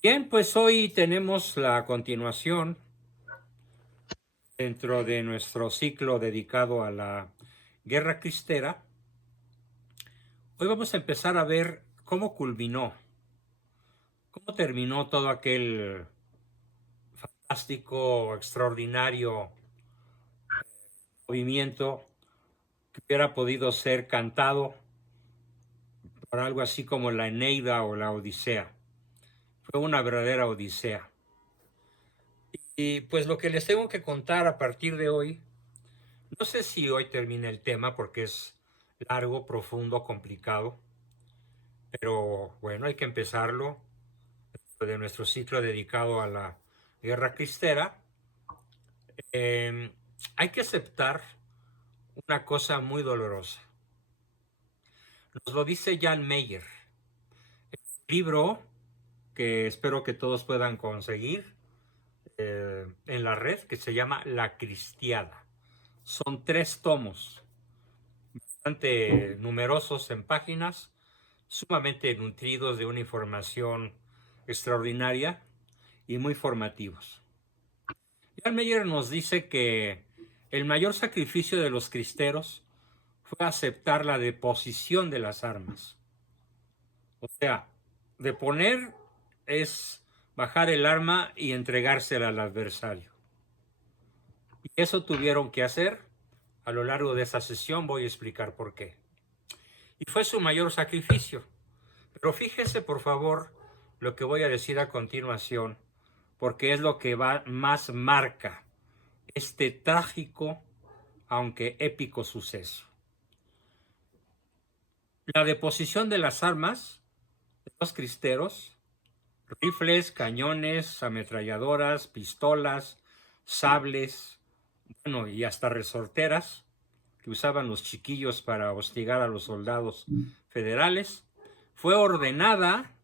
Bien, pues hoy tenemos la continuación dentro de nuestro ciclo dedicado a la Guerra Cristera. Hoy vamos a empezar a ver cómo culminó, cómo terminó todo aquel fantástico, extraordinario movimiento que hubiera podido ser cantado por algo así como la Eneida o la Odisea. Fue una verdadera odisea. Y pues lo que les tengo que contar a partir de hoy, no sé si hoy termina el tema porque es largo, profundo, complicado, pero bueno, hay que empezarlo de nuestro ciclo dedicado a la guerra cristera. Eh, Hay que aceptar una cosa muy dolorosa. Nos lo dice Jan Meyer, libro que espero que todos puedan conseguir en la red, que se llama La Cristiada. Son 3 tomos, bastante numerosos en páginas, sumamente nutridos de una información extraordinaria y muy formativos. Jan Meyer nos dice que el mayor sacrificio de los cristeros fue aceptar la deposición de las armas. O sea, deponer es bajar el arma y entregársela al adversario. Y eso tuvieron que hacer. A lo largo de esa sesión voy a explicar por qué. Y fue su mayor sacrificio. Pero fíjese, por favor, lo que voy a decir a continuación, porque es lo que más marca este trágico, aunque épico suceso. La deposición de las armas de los cristeros, rifles, cañones, ametralladoras, pistolas, sables, bueno, y hasta resorteras que usaban los chiquillos para hostigar a los soldados federales, fue ordenada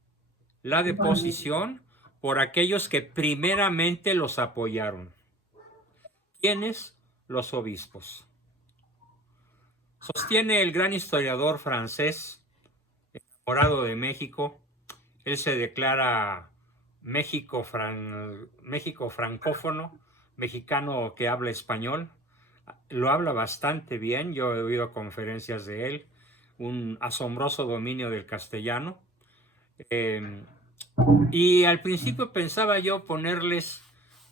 la deposición por aquellos que primeramente los apoyaron. ¿Quiénes? Los obispos. Sostiene el gran historiador francés, enamorado de México. Él se declara México francófono, mexicano que habla español. Lo habla bastante bien, yo he oído conferencias de él, un asombroso dominio del castellano. Y al principio pensaba yo ponerles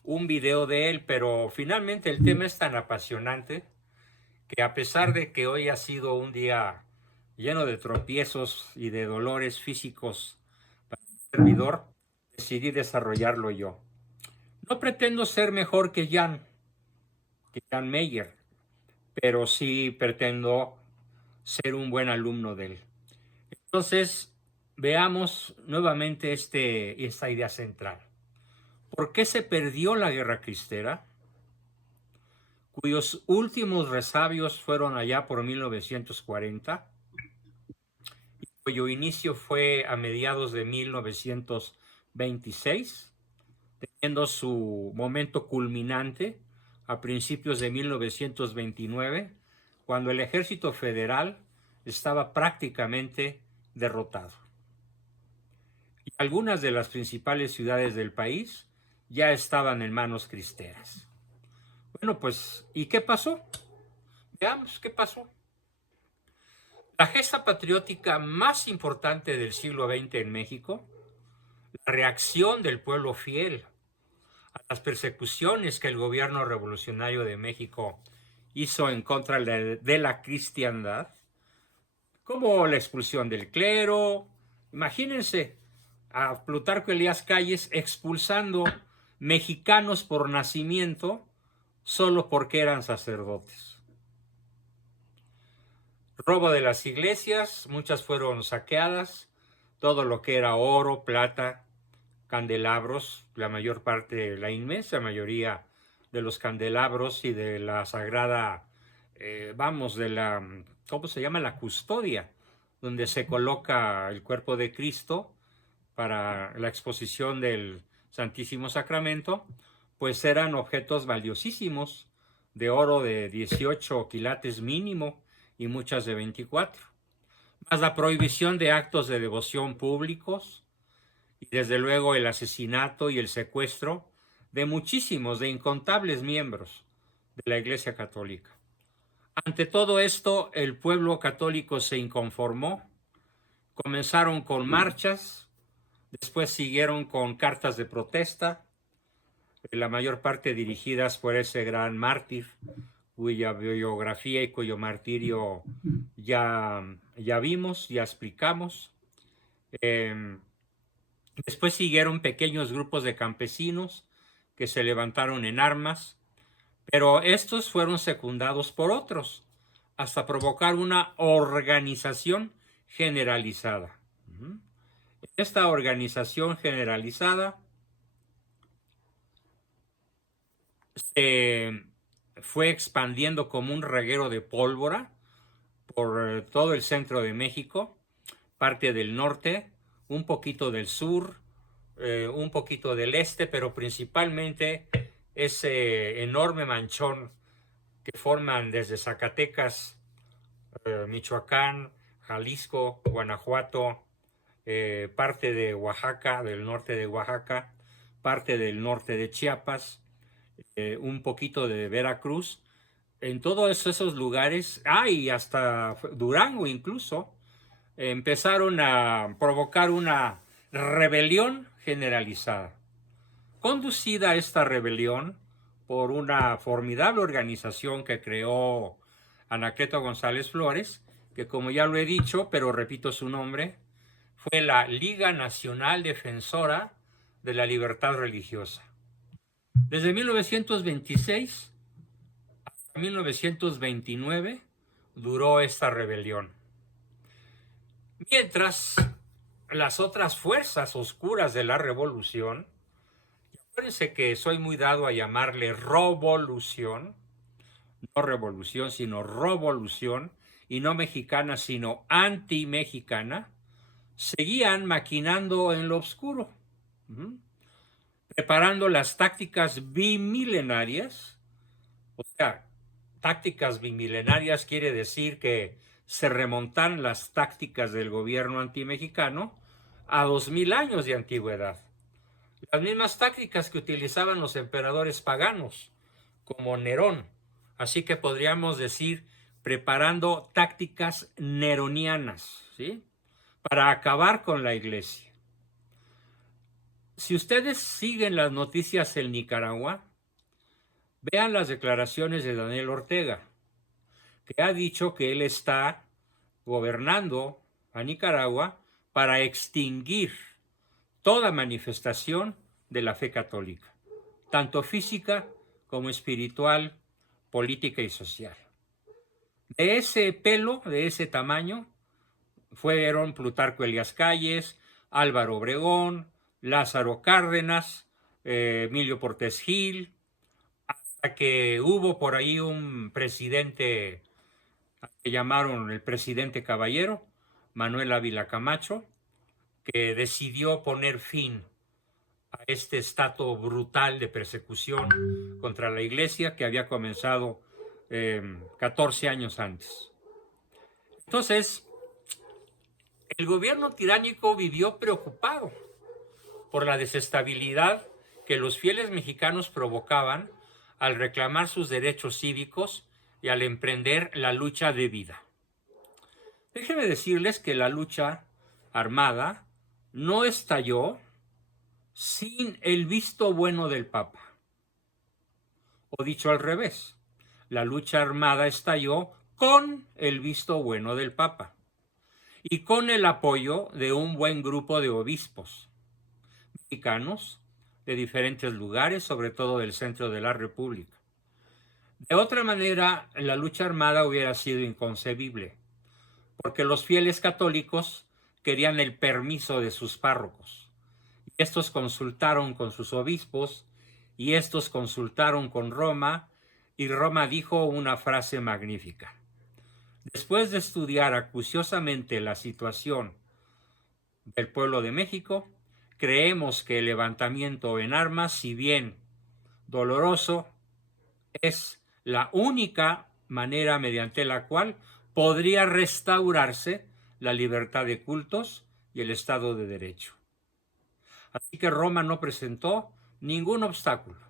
un video de él, pero finalmente el tema es tan apasionante que, a pesar de que hoy ha sido un día lleno de tropiezos y de dolores físicos para el servidor, decidí desarrollarlo yo. No pretendo ser mejor que Jan Meyer, pero sí pretendo ser un buen alumno de él. Entonces, veamos nuevamente esta idea central. ¿Por qué se perdió la guerra cristera? Cuyos últimos resabios fueron allá por 1940, y cuyo inicio fue a mediados de 1926, teniendo su momento culminante a principios de 1929, cuando el ejército federal estaba prácticamente derrotado. Y algunas de las principales ciudades del país ya estaban en manos cristeras. Bueno, pues, ¿y qué pasó? Veamos qué pasó. La gesta patriótica más importante del siglo XX en México, la reacción del pueblo fiel a las persecuciones que el gobierno revolucionario de México hizo en contra de la cristiandad, como la expulsión del clero. Imagínense a Plutarco Elías Calles expulsando mexicanos por nacimiento solo porque eran sacerdotes. Robo de las iglesias, muchas fueron saqueadas, todo lo que era oro, plata, candelabros, la mayor parte, la inmensa mayoría de los candelabros y de la sagrada, de la, ¿cómo se llama? La custodia, donde se coloca el cuerpo de Cristo para la exposición del Santísimo Sacramento, pues eran objetos valiosísimos, de oro de 18 quilates mínimo y muchas de 24, más la prohibición de actos de devoción públicos y desde luego el asesinato y el secuestro de muchísimos, de incontables miembros de la Iglesia Católica. Ante todo esto, el pueblo católico se inconformó, comenzaron con marchas, después siguieron con cartas de protesta, la mayor parte dirigidas por ese gran mártir, cuya biografía y cuyo martirio ya vimos, ya explicamos. Después siguieron pequeños grupos de campesinos que se levantaron en armas, pero estos fueron secundados por otros, hasta provocar una organización generalizada. Esta organización generalizada se fue expandiendo como un reguero de pólvora por todo el centro de México, parte del norte, un poquito del sur, un poquito del este, pero principalmente ese enorme manchón que forman desde Zacatecas, Michoacán, Jalisco, Guanajuato, parte de Oaxaca, del norte de Oaxaca, parte del norte de Chiapas, un poquito de Veracruz. En todos esos lugares, y hasta Durango incluso, empezaron a provocar una rebelión generalizada, conducida esta rebelión por una formidable organización que creó Anacleto González Flores, que como ya lo he dicho, pero repito su nombre, fue la Liga Nacional Defensora de la Libertad Religiosa. Desde 1926 hasta 1929 duró esta rebelión. Mientras las otras fuerzas oscuras de la revolución, acuérdense que soy muy dado a llamarle revolución, no revolución, sino revolución, y no mexicana, sino anti-mexicana, seguían maquinando en lo oscuro, preparando las tácticas bimilenarias. O sea, tácticas bimilenarias quiere decir que se remontan las tácticas del gobierno antimexicano a 2000 años de antigüedad. Las mismas tácticas que utilizaban los emperadores paganos, como Nerón. Así que podríamos decir preparando tácticas neronianas, ¿sí?, para acabar con la iglesia. Si ustedes siguen las noticias en Nicaragua, vean las declaraciones de Daniel Ortega, que ha dicho que él está gobernando a Nicaragua para extinguir toda manifestación de la fe católica, tanto física como espiritual, política y social. De ese pelo, de ese tamaño, fueron Plutarco Elías Calles, Álvaro Obregón, Lázaro Cárdenas, Emilio Portes Gil, hasta que hubo por ahí un presidente que llamaron el presidente Caballero, Manuel Ávila Camacho, que decidió poner fin a este estado brutal de persecución contra la iglesia que había comenzado 14 años antes. Entonces, el gobierno tiránico vivió preocupado por la desestabilidad que los fieles mexicanos provocaban al reclamar sus derechos cívicos y al emprender la lucha de vida. Déjenme decirles que la lucha armada no estalló sin el visto bueno del Papa. O dicho al revés, la lucha armada estalló con el visto bueno del Papa y con el apoyo de un buen grupo de obispos mexicanos de diferentes lugares, sobre todo del centro de la República. De otra manera, la lucha armada hubiera sido inconcebible, porque los fieles católicos querían el permiso de sus párrocos. Estos consultaron con sus obispos y estos consultaron con Roma, y Roma dijo una frase magnífica. Después de estudiar acuciosamente la situación del pueblo de México, creemos que el levantamiento en armas, si bien doloroso, es la única manera mediante la cual podría restaurarse la libertad de cultos y el Estado de Derecho. Así que Roma no presentó ningún obstáculo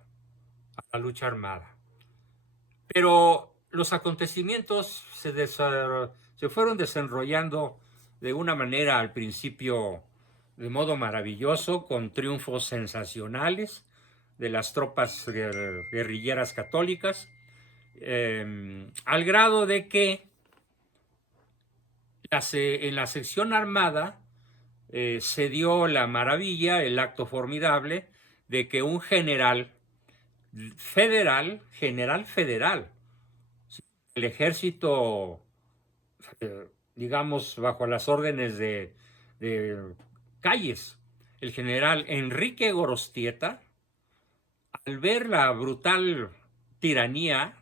a la lucha armada. Pero los acontecimientos se fueron desenrollando de una manera al principio de modo maravilloso, con triunfos sensacionales de las tropas guerrilleras católicas, al grado de que en la sección armada se dio la maravilla, el acto formidable, de que un general federal, el ejército, digamos, bajo las órdenes de Calles, el general Enrique Gorostieta, al ver la brutal tiranía,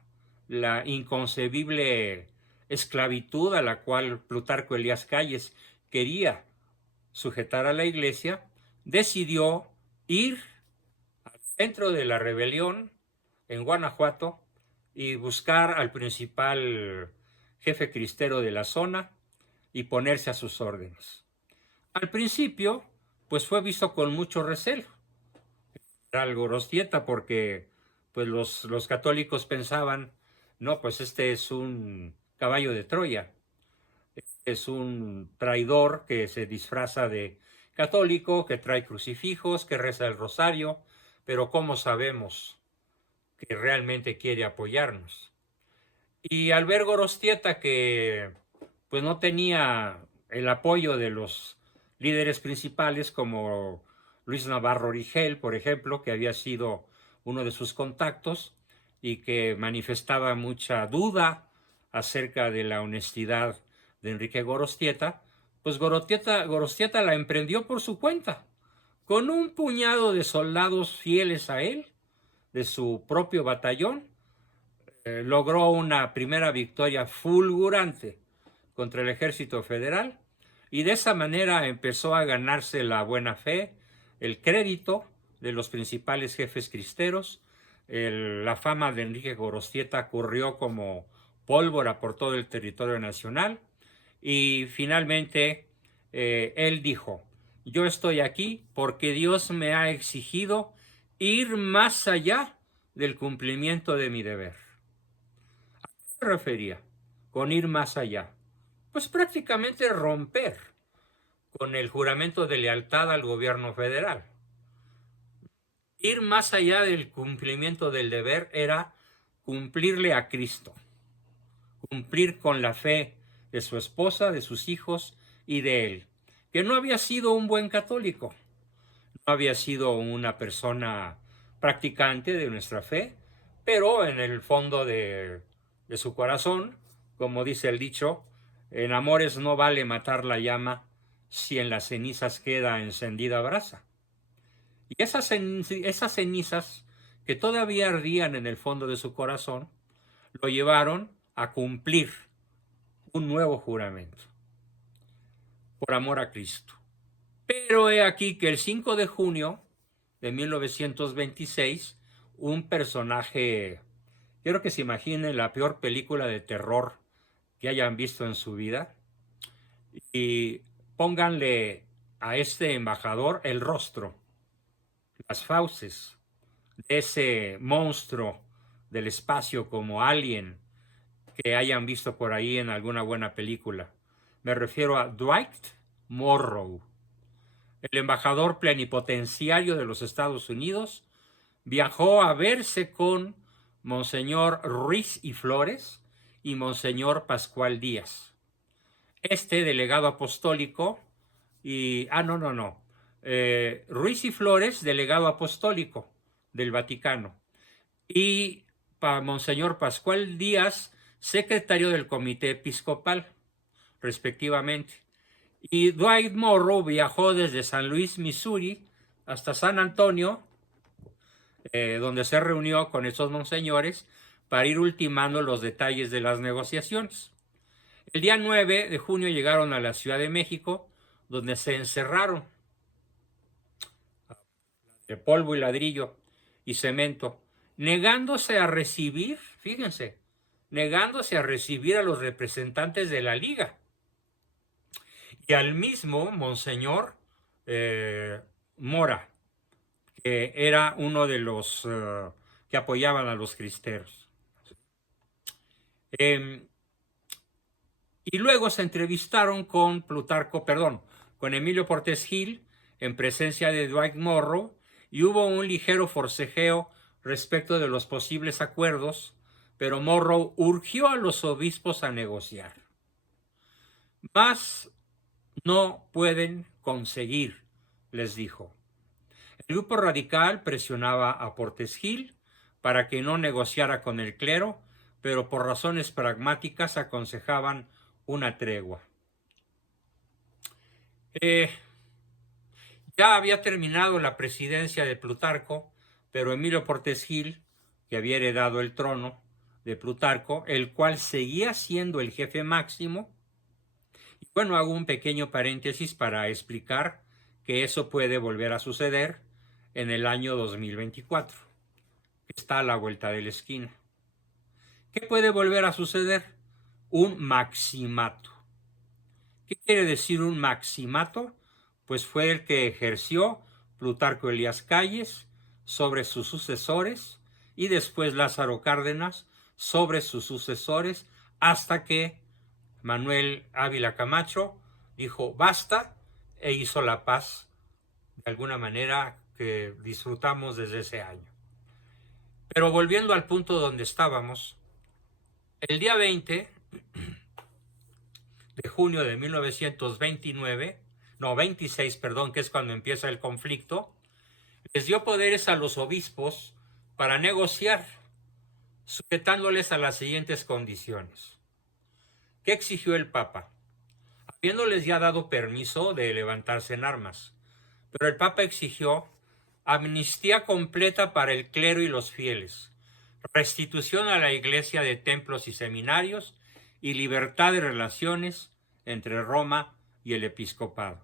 la inconcebible esclavitud a la cual Plutarco Elías Calles quería sujetar a la iglesia, decidió ir al centro de la rebelión en Guanajuato y buscar al principal jefe cristero de la zona y ponerse a sus órdenes. Al principio, pues fue visto con mucho recelo al Gorostieta, porque pues los católicos pensaban, no, pues este es un caballo de Troya, es un traidor que se disfraza de católico, que trae crucifijos, que reza el rosario, pero ¿cómo sabemos que realmente quiere apoyarnos? Y al ver Gorostieta que pues no tenía el apoyo de los líderes principales como Luis Navarro Rigel, por ejemplo, que había sido uno de sus contactos y que manifestaba mucha duda acerca de la honestidad de Enrique Gorostieta, pues Gorostieta la emprendió por su cuenta, con un puñado de soldados fieles a él, de su propio batallón, logró una primera victoria fulgurante contra el ejército federal y de esa manera empezó a ganarse la buena fe, el crédito de los principales jefes cristeros. La fama de Enrique Gorostieta corrió como pólvora por todo el territorio nacional y finalmente él dijo: yo estoy aquí porque Dios me ha exigido ir más allá del cumplimiento de mi deber. ¿A qué se refería con ir más allá? Pues prácticamente romper con el juramento de lealtad al gobierno federal. Ir más allá del cumplimiento del deber era cumplirle a Cristo, cumplir con la fe de su esposa, de sus hijos y de él, que no había sido un buen católico, no había sido una persona practicante de nuestra fe, pero en el fondo de su corazón, como dice el dicho, en amores no vale matar la llama si en las cenizas queda encendida brasa. Y esas cenizas que todavía ardían en el fondo de su corazón, lo llevaron a cumplir un nuevo juramento por amor a Cristo. Pero he aquí que el 5 de junio de 1926, un personaje, quiero que se imaginen la peor película de terror que hayan visto en su vida, y pónganle a este embajador el rostro, las fauces de ese monstruo del espacio como Alien que hayan visto por ahí en alguna buena película. Me refiero a Dwight Morrow, el embajador plenipotenciario de los Estados Unidos. Viajó a verse con Monseñor Ruiz y Flores y Monseñor Pascual Díaz. Este delegado apostólico y... Ruiz y Flores, delegado apostólico del Vaticano. Y para Monseñor Pascual Díaz, secretario del Comité Episcopal, respectivamente. Y Dwight Morrow viajó desde San Luis, Missouri, hasta San Antonio, donde se reunió con estos monseñores para ir ultimando los detalles de las negociaciones. El día 9 de junio llegaron a la Ciudad de México, donde se encerraron de polvo y ladrillo y cemento, negándose a recibir, fíjense, negándose a recibir a los representantes de la Liga. Y al mismo Monseñor Mora, que era uno de los que apoyaban a los cristeros. Y luego se entrevistaron con con Emilio Portes Gil, en presencia de Dwight Morrow, y hubo un ligero forcejeo respecto de los posibles acuerdos, pero Morrow urgió a los obispos a negociar. Más no pueden conseguir, les dijo. El grupo radical presionaba a Portes Gil para que no negociara con el clero, pero por razones pragmáticas aconsejaban una tregua. Ya había terminado la presidencia de Plutarco, pero Emilio Portes Gil, que había heredado el trono de Plutarco, el cual seguía siendo el jefe máximo. Y bueno, hago un pequeño paréntesis para explicar que eso puede volver a suceder en el año 2024, que está a la vuelta de la esquina. ¿Qué puede volver a suceder? Un maximato. ¿Qué quiere decir un maximato? Pues fue el que ejerció Plutarco Elías Calles sobre sus sucesores y después Lázaro Cárdenas sobre sus sucesores, hasta que Manuel Ávila Camacho dijo basta e hizo la paz de alguna manera que disfrutamos desde ese año. Pero volviendo al punto donde estábamos, el día 20 de junio de 26, que es cuando empieza el conflicto, les dio poderes a los obispos para negociar, sujetándoles a las siguientes condiciones. ¿Qué exigió el Papa? Habiéndoles ya dado permiso de levantarse en armas, pero el Papa exigió amnistía completa para el clero y los fieles, restitución a la Iglesia de templos y seminarios y libertad de relaciones entre Roma y el episcopado.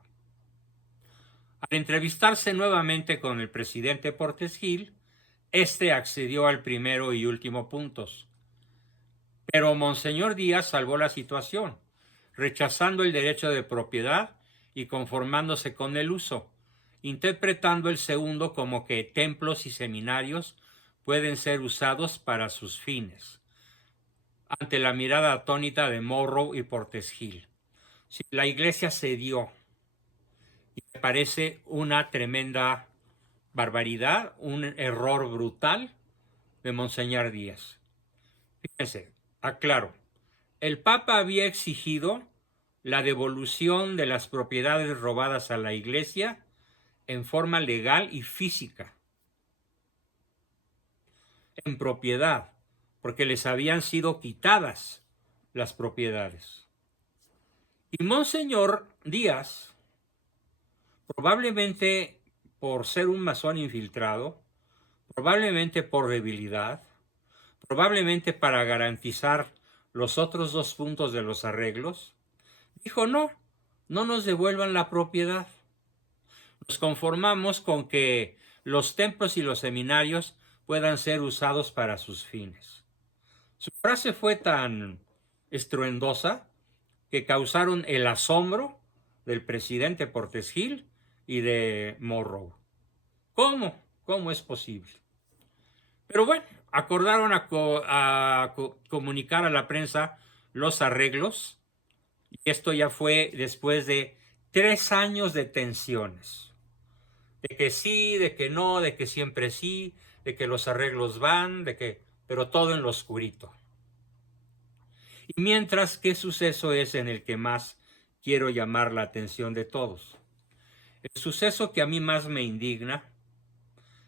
Al entrevistarse nuevamente con el presidente Portes Gil, este accedió al primero y último puntos. Pero Monseñor Díaz salvó la situación, rechazando el derecho de propiedad y conformándose con el uso, interpretando el segundo como que templos y seminarios pueden ser usados para sus fines, ante la mirada atónita de Morrow y Portes Gil. La Iglesia cedió, y me parece una tremenda barbaridad, un error brutal de Monseñor Díaz. Fíjense, aclaro, el Papa había exigido la devolución de las propiedades robadas a la Iglesia en forma legal y física, en propiedad, porque les habían sido quitadas las propiedades. Y Monseñor Díaz, probablemente por ser un masón infiltrado, probablemente por debilidad, probablemente para garantizar los otros dos puntos de los arreglos, dijo no nos devuelvan la propiedad. Nos conformamos con que los templos y los seminarios puedan ser usados para sus fines. Su frase fue tan estruendosa que causaron el asombro del presidente Portes Gil y de Morrow. ¿Cómo? ¿Cómo es posible? Pero bueno, acordaron a comunicar a la prensa los arreglos, y esto ya fue después de 3 años de tensiones. De que sí, de que no, de que siempre sí, de que los arreglos van, pero todo en lo oscurito. Y mientras, ¿qué suceso es en el que más quiero llamar la atención de todos? El suceso que a mí más me indigna,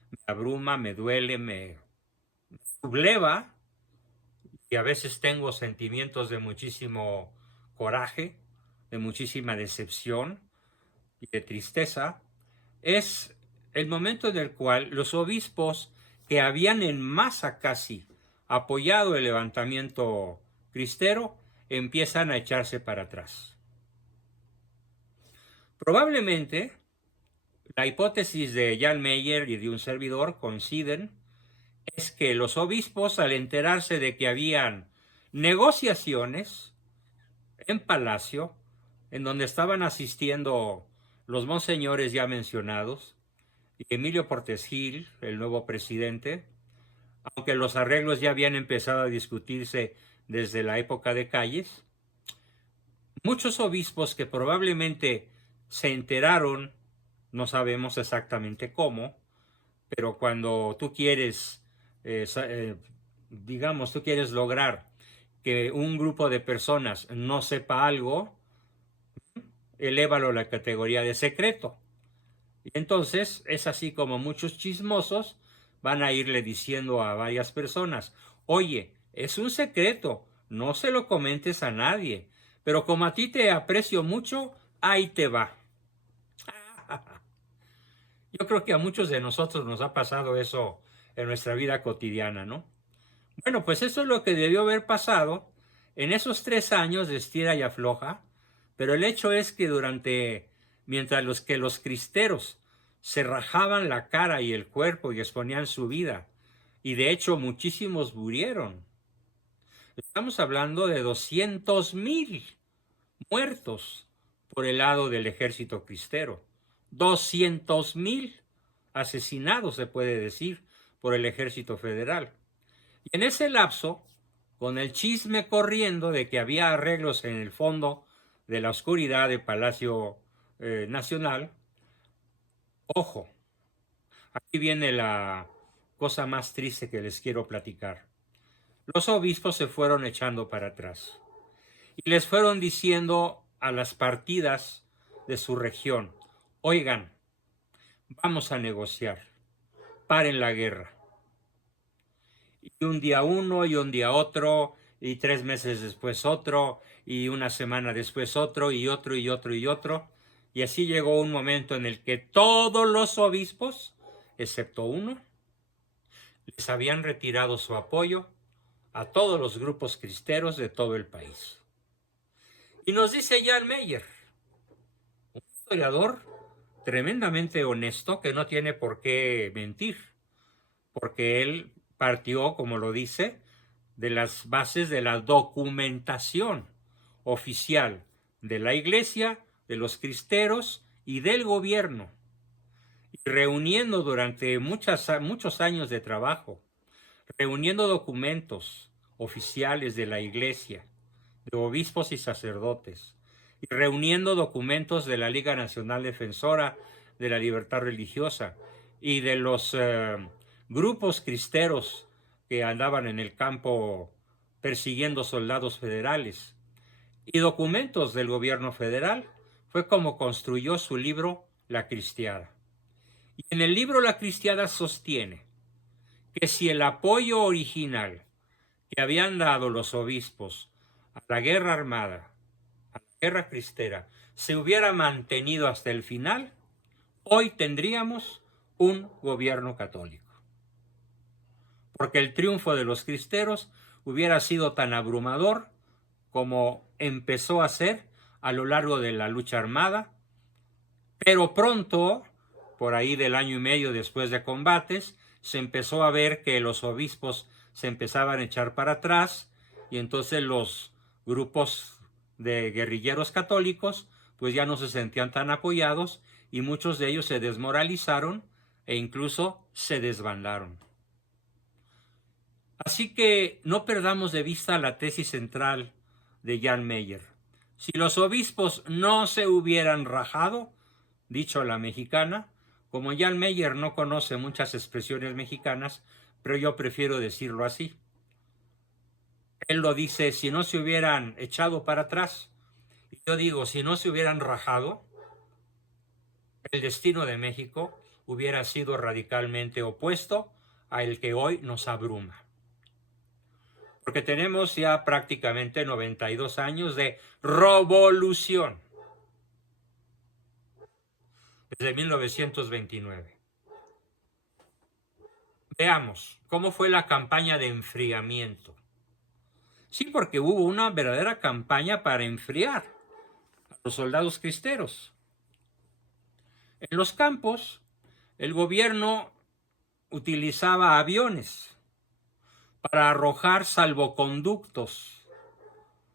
me abruma, me duele, me subleva, y a veces tengo sentimientos de muchísimo coraje, de muchísima decepción y de tristeza, es el momento en el cual los obispos que habían en masa casi apoyado el levantamiento cristero empiezan a echarse para atrás. Probablemente la hipótesis de Jan Meyer y de un servidor coinciden, es que los obispos, al enterarse de que habían negociaciones en Palacio, en donde estaban asistiendo los monseñores ya mencionados, Y Emilio Portes Gil, el nuevo presidente, aunque los arreglos ya habían empezado a discutirse desde la época de Calles, muchos obispos que probablemente se enteraron, no sabemos exactamente cómo, pero cuando tú quieres, digamos, tú quieres lograr que un grupo de personas no sepa algo, elévalo a la categoría de secreto. Y entonces es así como muchos chismosos van a irle diciendo a varias personas, oye, es un secreto, no se lo comentes a nadie, pero como a ti te aprecio mucho, ahí te va. Yo creo que a muchos de nosotros nos ha pasado eso en nuestra vida cotidiana, ¿no? Bueno, pues eso es lo que debió haber pasado en esos 3 años de estira y afloja, pero el hecho es que mientras los cristeros se rajaban la cara y el cuerpo y exponían su vida, y de hecho muchísimos murieron. Estamos hablando de 200,000 muertos por el lado del ejército cristero. 200,000 asesinados, se puede decir, por el ejército federal. Y en ese lapso, con el chisme corriendo de que había arreglos en el fondo de la oscuridad del Palacio Nacional, ojo, aquí viene la cosa más triste que les quiero platicar. Los obispos se fueron echando para atrás y les fueron diciendo a las partidas de su región, oigan, vamos a negociar, paren la guerra. Y un día uno y un día otro, y 3 meses después otro, y una semana después otro, y otro, y otro, y otro. Y así llegó un momento en el que todos los obispos, excepto uno, les habían retirado su apoyo a todos los grupos cristeros de todo el país. Y nos dice Jan Meyer, un historiador tremendamente honesto que no tiene por qué mentir, porque él partió, como lo dice, de las bases de la documentación oficial de la Iglesia, de los cristeros y del gobierno, y reuniendo durante muchos años de trabajo, reuniendo documentos oficiales de la Iglesia, de obispos y sacerdotes, y reuniendo documentos de la Liga Nacional Defensora de la Libertad Religiosa y de los grupos cristeros que andaban en el campo persiguiendo soldados federales y documentos del gobierno federal, fue como construyó su libro La Cristiada. Y en el libro La Cristiada sostiene que si el apoyo original que habían dado los obispos a la guerra armada, a la guerra cristera, se hubiera mantenido hasta el final, hoy tendríamos un gobierno católico. Porque el triunfo de los cristeros hubiera sido tan abrumador como empezó a ser a lo largo de la lucha armada, pero pronto, por ahí del año y medio después de combates, se empezó a ver que los obispos se empezaban a echar para atrás y entonces los grupos de guerrilleros católicos pues ya no se sentían tan apoyados y muchos de ellos se desmoralizaron e incluso se desbandaron. Así que no perdamos de vista la tesis central de Jan Meyer. Si los obispos no se hubieran rajado, dicho a la mexicana, como Jan Meyer no conoce muchas expresiones mexicanas, pero yo prefiero decirlo así. Él lo dice, si no se hubieran echado para atrás, y yo digo, si no se hubieran rajado, el destino de México hubiera sido radicalmente opuesto al que hoy nos abruma. Porque tenemos ya prácticamente 92 años de revolución, desde 1929. Veamos, ¿cómo fue la campaña de enfriamiento? Sí, porque hubo una verdadera campaña para enfriar a los soldados cristeros. En los campos, el gobierno utilizaba aviones para arrojar salvoconductos.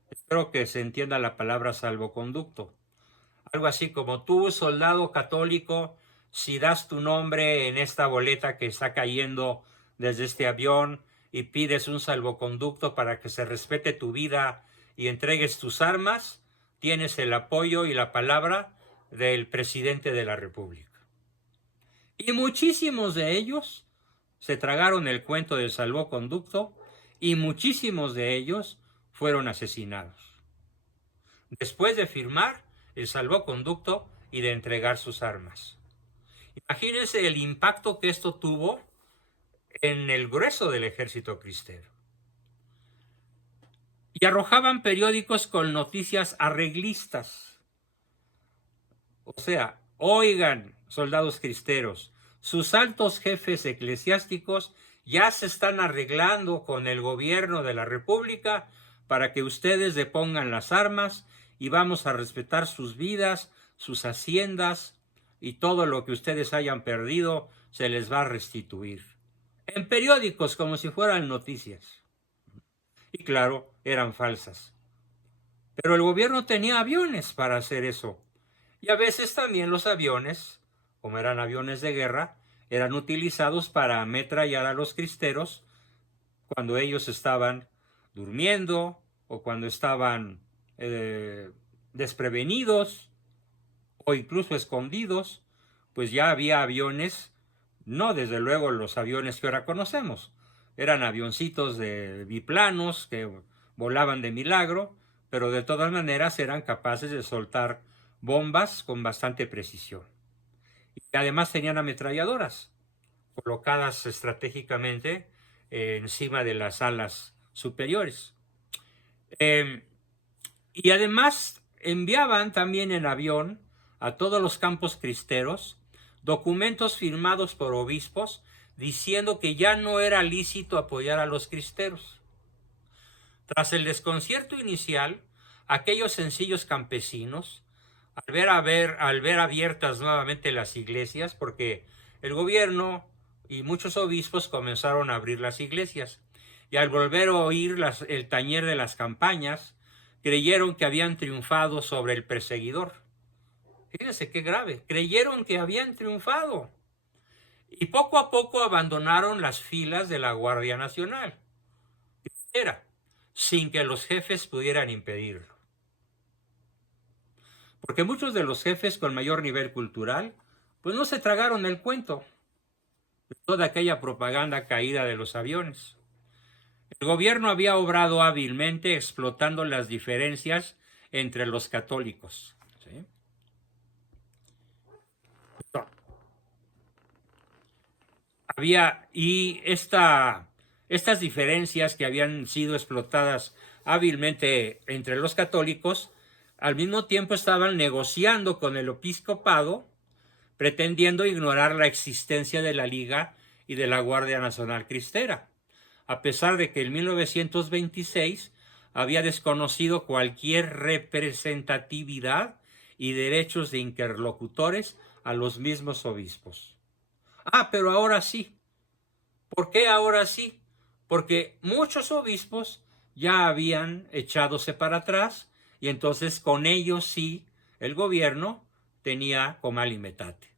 Espero que se entienda la palabra salvoconducto. Algo así como tú, soldado católico, si das tu nombre en esta boleta que está cayendo desde este avión y pides un salvoconducto para que se respete tu vida y entregues tus armas, tienes el apoyo y la palabra del presidente de la República. Y muchísimos de ellos se tragaron el cuento del salvoconducto y muchísimos de ellos fueron asesinados después de firmar el salvoconducto y de entregar sus armas. Imagínense el impacto que esto tuvo en el grueso del ejército cristero. Y arrojaban periódicos con noticias arreglistas. O sea, oigan, soldados cristeros, sus altos jefes eclesiásticos ya se están arreglando con el gobierno de la República para que ustedes depongan las armas y vamos a respetar sus vidas, sus haciendas y todo lo que ustedes hayan perdido se les va a restituir. En periódicos como si fueran noticias. Y claro, eran falsas. Pero el gobierno tenía aviones para hacer eso. Y a veces también los aviones, como eran aviones de guerra, eran utilizados para ametrallar a los cristeros cuando ellos estaban durmiendo o cuando estaban desprevenidos o incluso escondidos, pues ya había aviones, no desde luego los aviones que ahora conocemos, eran avioncitos de biplanos que volaban de milagro, pero de todas maneras eran capaces de soltar bombas con bastante precisión. Y además tenían ametralladoras colocadas estratégicamente encima de las alas superiores. Y además enviaban también en avión a todos los campos cristeros documentos firmados por obispos diciendo que ya no era lícito apoyar a los cristeros. Tras el desconcierto inicial, aquellos sencillos campesinos, al ver abiertas nuevamente las iglesias, porque el gobierno y muchos obispos comenzaron a abrir las iglesias, y al volver a oír el tañer de las campañas, creyeron que habían triunfado sobre el perseguidor. Fíjense qué grave, creyeron que habían triunfado. Y poco a poco abandonaron las filas de la Guardia Nacional, sin que los jefes pudieran impedirlo. Porque muchos de los jefes con mayor nivel cultural, pues no se tragaron el cuento de toda aquella propaganda caída de los aviones. El gobierno había obrado hábilmente explotando las diferencias entre los católicos. ¿Sí? Estas diferencias que habían sido explotadas hábilmente entre los católicos, al mismo tiempo estaban negociando con el episcopado, pretendiendo ignorar la existencia de la Liga y de la Guardia Nacional Cristera, a pesar de que en 1926 había desconocido cualquier representatividad y derechos de interlocutores a los mismos obispos. Pero ahora sí. ¿Por qué ahora sí? Porque muchos obispos ya habían echadose para atrás y entonces con ellos sí el gobierno tenía comal y metate.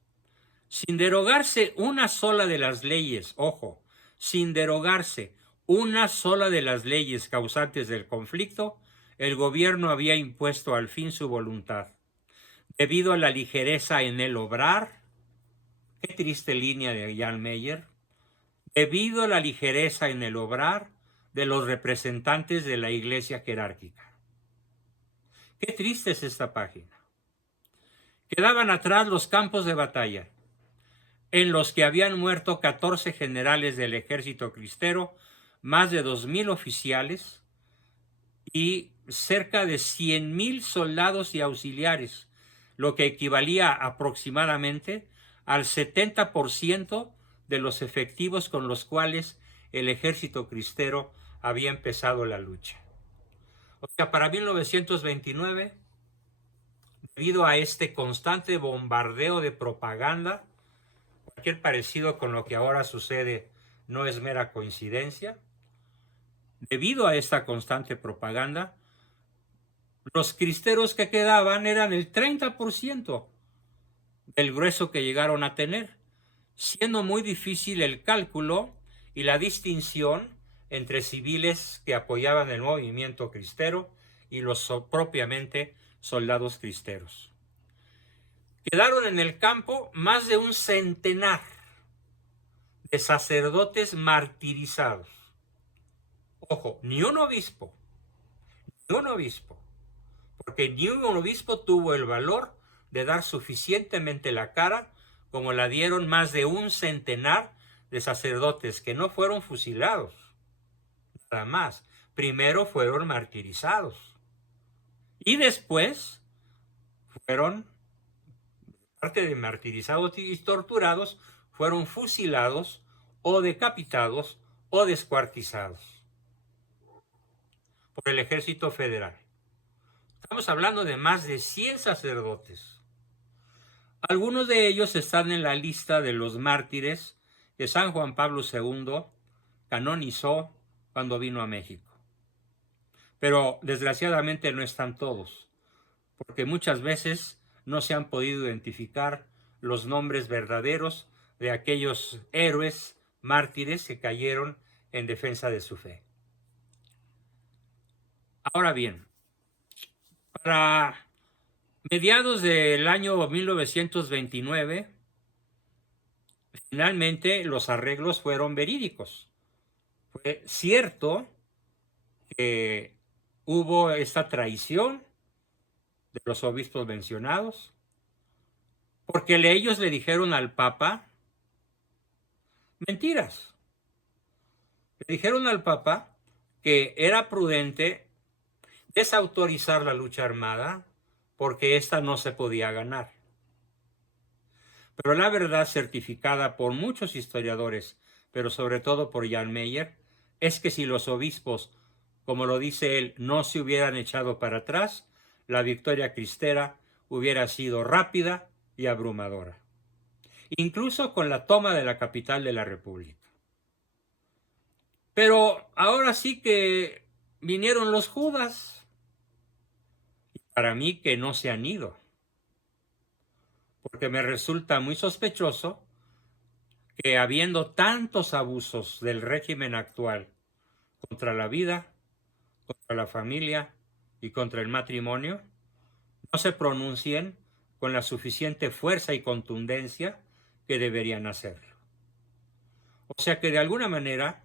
Sin derogarse una sola de las leyes, ojo, sin derogarse una sola de las leyes causantes del conflicto, el gobierno había impuesto al fin su voluntad. Debido a la ligereza en el obrar, qué triste línea de Jan Meyer, debido a la ligereza en el obrar de los representantes de la iglesia jerárquica. Qué triste es esta página. Quedaban atrás los campos de batalla, en los que habían muerto 14 generales del ejército cristero, más de 2,000 oficiales y cerca de 100,000 soldados y auxiliares, lo que equivalía aproximadamente al 70% de los efectivos con los cuales el ejército cristero había empezado la lucha. O sea, para 1929, debido a este constante bombardeo de propaganda, cualquier parecido con lo que ahora sucede no es mera coincidencia. Debido a esta constante propaganda, los cristeros que quedaban eran el 30% del grueso que llegaron a tener, siendo muy difícil el cálculo y la distinción entre civiles que apoyaban el movimiento cristero y los propiamente soldados cristeros. Quedaron en el campo más de un centenar de sacerdotes martirizados. Ojo, ni un obispo, porque ni un obispo tuvo el valor de dar suficientemente la cara como la dieron más de un centenar de sacerdotes que no fueron fusilados, nada más. Primero fueron martirizados y después fueron, aparte de martirizados y torturados, fueron fusilados o decapitados o descuartizados por el ejército federal. Estamos hablando de más de 100 sacerdotes. Algunos de ellos están en la lista de los mártires que San Juan Pablo II canonizó cuando vino a México. Pero desgraciadamente no están todos, porque muchas veces no se han podido identificar los nombres verdaderos de aquellos héroes mártires que cayeron en defensa de su fe. Ahora bien, para mediados del año 1929, finalmente los arreglos fueron verídicos. Fue cierto que hubo esta traición de los obispos mencionados, porque ellos le dijeron al Papa mentiras. Le dijeron al Papa que era prudente desautorizar la lucha armada porque ésta no se podía ganar. Pero la verdad, certificada por muchos historiadores, pero sobre todo por Jan Meyer, es que si los obispos, como lo dice él, no se hubieran echado para atrás, la victoria cristera hubiera sido rápida y abrumadora, incluso con la toma de la capital de la República. Pero ahora sí que vinieron los Judas, y para mí que no se han ido, porque me resulta muy sospechoso que habiendo tantos abusos del régimen actual contra la vida, contra la familia y contra el matrimonio, no se pronuncien con la suficiente fuerza y contundencia que deberían hacerlo. O sea que de alguna manera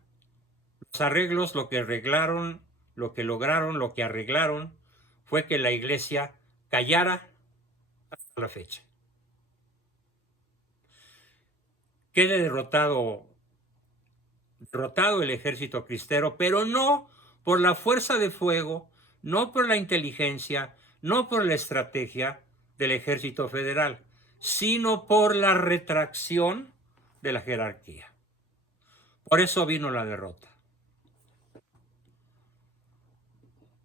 los arreglos, lo que arreglaron, lo que lograron, lo que arreglaron, fue que la Iglesia callara hasta la fecha. Quede derrotado el ejército cristero, pero no por la fuerza de fuego, no por la inteligencia, no por la estrategia del ejército federal, sino por la retracción de la jerarquía. Por eso vino la derrota.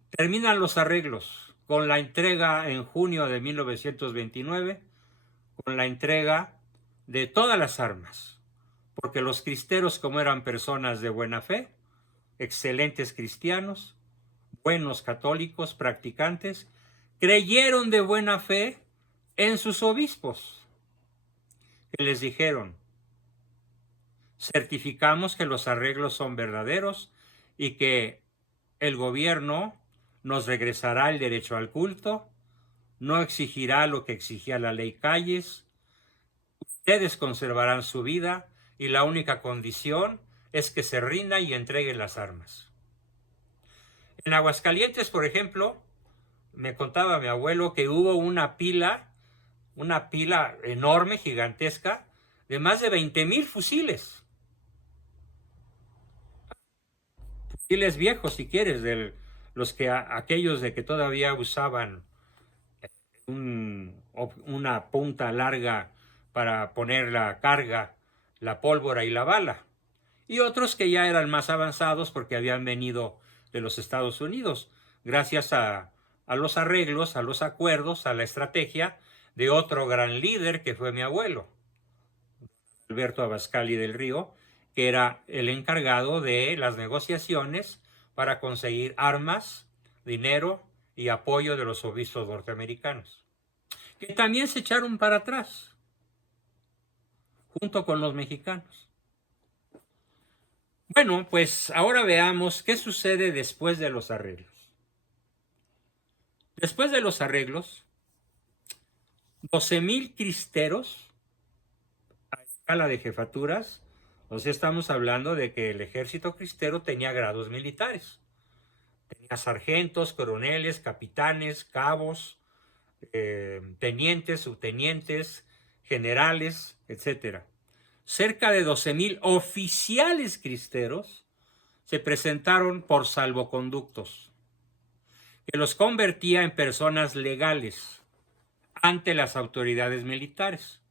Terminan los arreglos con la entrega en junio de 1929, con la entrega de todas las armas, porque los cristeros, como eran personas de buena fe, excelentes cristianos, buenos católicos, practicantes, creyeron de buena fe en sus obispos, que les dijeron: certificamos que los arreglos son verdaderos y que el gobierno nos regresará el derecho al culto, no exigirá lo que exigía la ley Calles, ustedes conservarán su vida y la única condición es que se rindan y entreguen las armas. En Aguascalientes, por ejemplo, me contaba mi abuelo que hubo una pila enorme, gigantesca, de más de 20,000 fusiles. Fusiles viejos, si quieres, de los que aquellos de que todavía usaban una punta larga para poner la carga, la pólvora y la bala. Y otros que ya eran más avanzados porque habían venido de los Estados Unidos, gracias a los arreglos, a los acuerdos, a la estrategia de otro gran líder que fue mi abuelo, Alberto Abascal y del Río, que era el encargado de las negociaciones para conseguir armas, dinero y apoyo de los obispos norteamericanos, que también se echaron para atrás. junto con los mexicanos. Bueno, pues ahora veamos qué sucede después de los arreglos. Después de los arreglos, 12,000 cristeros a escala de jefaturas. O sea, estamos hablando de que el ejército cristero tenía grados militares. Tenía sargentos, coroneles, capitanes, cabos, tenientes, subtenientes, generales, etc. Cerca de 12,000 oficiales cristeros se presentaron por salvoconductos, que los convertía en personas legales ante las autoridades militares,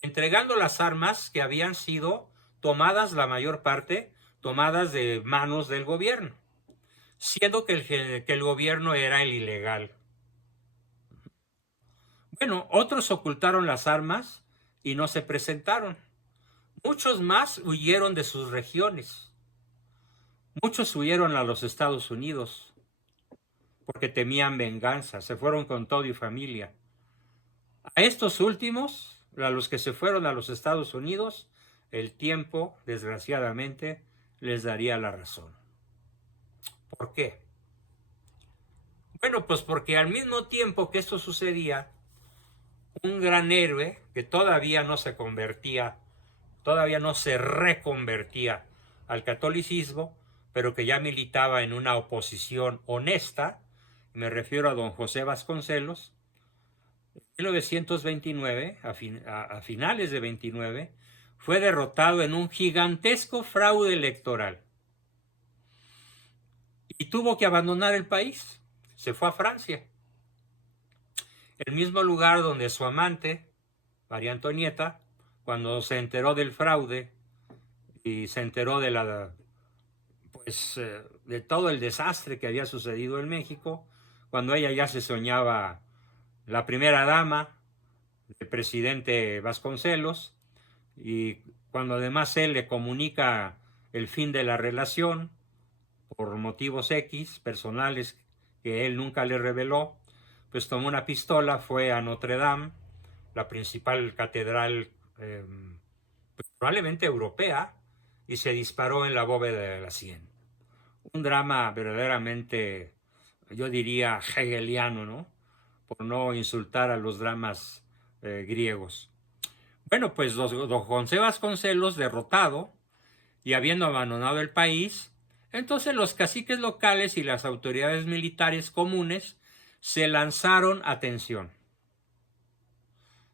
entregando las armas que habían sido tomadas, la mayor parte, tomadas de manos del gobierno, siendo que el gobierno era el ilegal. Bueno, otros ocultaron las armas y no se presentaron. Muchos más huyeron de sus regiones. Muchos huyeron a los Estados Unidos porque temían venganza. Se fueron con todo y familia. A estos últimos, a los que se fueron a los Estados Unidos, el tiempo, desgraciadamente, les daría la razón. ¿Por qué? Bueno, pues porque al mismo tiempo que esto sucedía, un gran héroe que todavía no se convertía, todavía no se reconvertía al catolicismo, pero que ya militaba en una oposición honesta, me refiero a don José Vasconcelos. En 1929, a finales de 29, fue derrotado en un gigantesco fraude electoral y tuvo que abandonar el país. Se fue a Francia, el mismo lugar donde su amante, María Antonieta, cuando se enteró del fraude y se enteró de de todo el desastre que había sucedido en México, cuando ella ya se soñaba la primera dama del presidente Vasconcelos, y cuando además él le comunica el fin de la relación por motivos X personales que él nunca le reveló, pues tomó una pistola, fue a Notre Dame, la principal catedral pues probablemente europea, y se disparó en la bóveda de la sien. Un drama verdaderamente, yo diría, hegeliano, ¿no? Por no insultar a los dramas griegos. Bueno, pues don José Vasconcelos, derrotado y habiendo abandonado el país, entonces los caciques locales y las autoridades militares comunes se lanzaron, atención,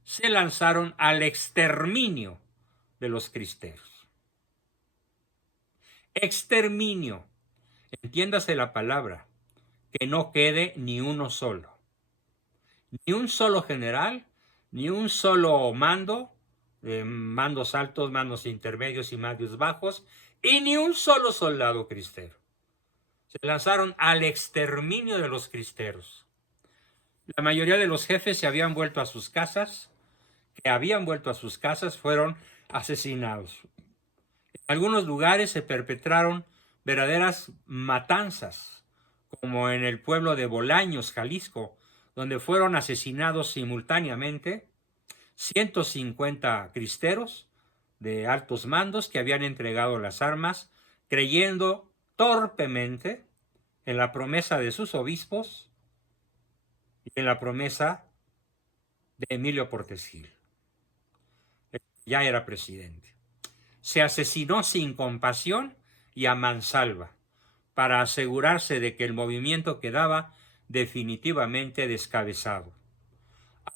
se lanzaron al exterminio de los cristeros. Exterminio, entiéndase la palabra, que no quede ni uno solo. Ni un solo general, ni un solo mando, mandos altos, mandos intermedios y mandos bajos, y ni un solo soldado cristero. Se lanzaron al exterminio de los cristeros. La mayoría de los jefes se habían vuelto a sus casas, fueron asesinados. En algunos lugares se perpetraron verdaderas matanzas, como en el pueblo de Bolaños, Jalisco, donde fueron asesinados simultáneamente 150 cristeros de altos mandos que habían entregado las armas, creyendo torpemente en la promesa de sus obispos y en la promesa de Emilio Portes Gil. Ya era presidente. Se asesinó sin compasión y a mansalva, para asegurarse de que el movimiento quedaba definitivamente descabezado.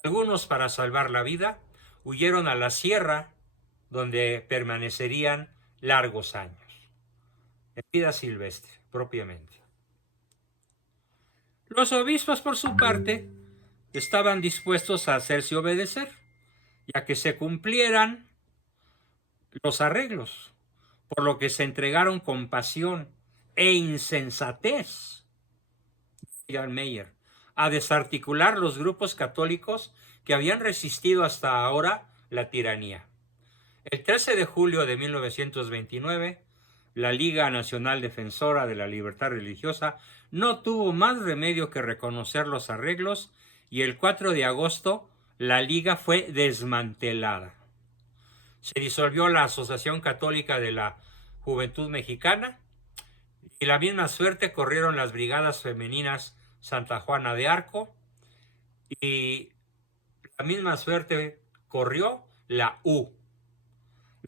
Algunos, para salvar la vida, huyeron a la sierra, donde permanecerían largos años, en vida silvestre, propiamente. Los obispos, por su parte, estaban dispuestos a hacerse obedecer, ya que se cumplieran los arreglos, por lo que se entregaron con pasión e insensatez, Jan Meyer, a desarticular los grupos católicos que habían resistido hasta ahora la tiranía. El 13 de julio de 1929, la Liga Nacional Defensora de la Libertad Religiosa no tuvo más remedio que reconocer los arreglos, y el 4 de agosto la Liga fue desmantelada. Se disolvió la Asociación Católica de la Juventud Mexicana y la misma suerte corrieron las brigadas femeninas Santa Juana de Arco y la misma suerte corrió la U,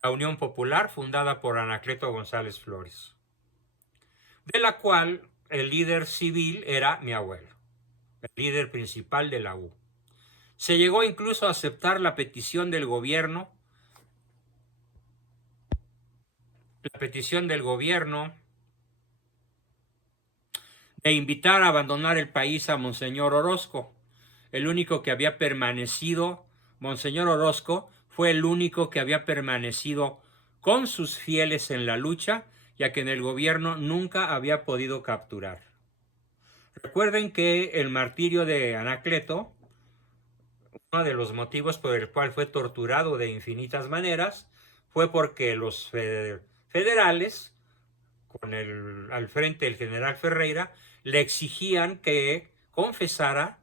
la Unión Popular, fundada por Anacleto González Flores, de la cual el líder civil era mi abuelo, el líder principal de la U. Se llegó incluso a aceptar la petición del gobierno de invitar a abandonar el país a Monseñor Orozco. El único que había permanecido, Monseñor Orozco, fue el único que había permanecido con sus fieles en la lucha, ya que en el gobierno nunca había podido capturar. Recuerden que el martirio de Anacleto, uno de los motivos por el cual fue torturado de infinitas maneras, fue porque los federales, con al frente el general Ferreira, le exigían que confesara,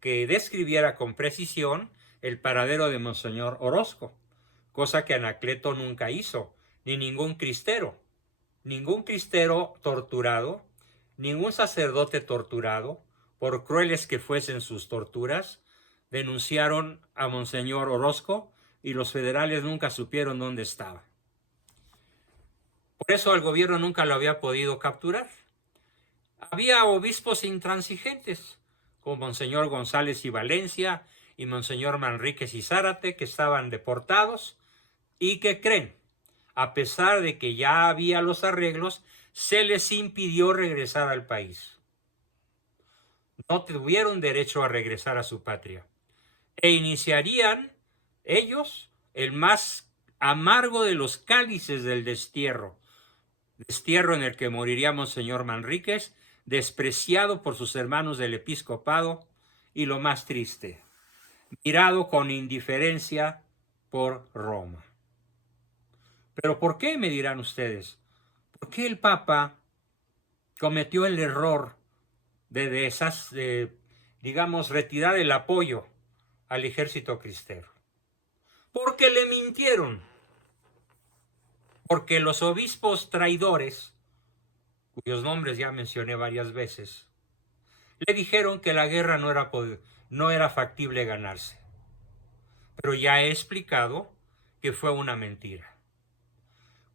que describiera con precisión el paradero de Monseñor Orozco, cosa que Anacleto nunca hizo, ni ningún cristero torturado, ningún sacerdote torturado, por crueles que fuesen sus torturas, denunciaron a Monseñor Orozco y los federales nunca supieron dónde estaba. Por eso el gobierno nunca lo había podido capturar. Había obispos intransigentes, como Monseñor González y Valencia y Monseñor Manríquez y Zárate, que estaban deportados y que creen, a pesar de que ya había los arreglos, se les impidió regresar al país. No tuvieron derecho a regresar a su patria. E iniciarían ellos el más amargo de los cálices del destierro en el que moriría Monseñor Manríquez, despreciado por sus hermanos del episcopado y, lo más triste, mirado con indiferencia por Roma. ¿Pero por qué, me dirán ustedes? ¿Por qué el Papa cometió el error de retirar el apoyo al ejército cristero? Porque le mintieron. Porque los obispos traidores, cuyos nombres ya mencioné varias veces, le dijeron que la guerra no era factible ganarse. Pero ya he explicado que fue una mentira.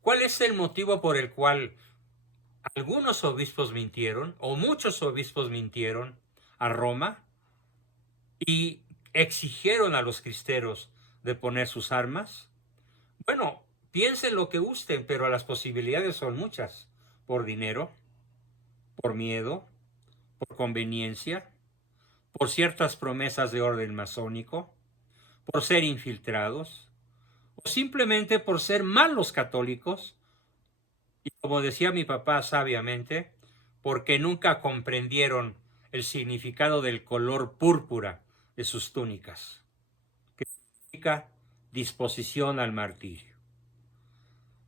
¿Cuál es el motivo por el cual algunos obispos mintieron, o muchos obispos mintieron a Roma y exigieron a los cristeros de poner sus armas? Bueno, piensen lo que gusten, pero las posibilidades son muchas. Por dinero, por miedo, por conveniencia, por ciertas promesas de orden masónico, por ser infiltrados, o simplemente por ser malos católicos, y como decía mi papá sabiamente, porque nunca comprendieron el significado del color púrpura de sus túnicas, que significa disposición al martirio.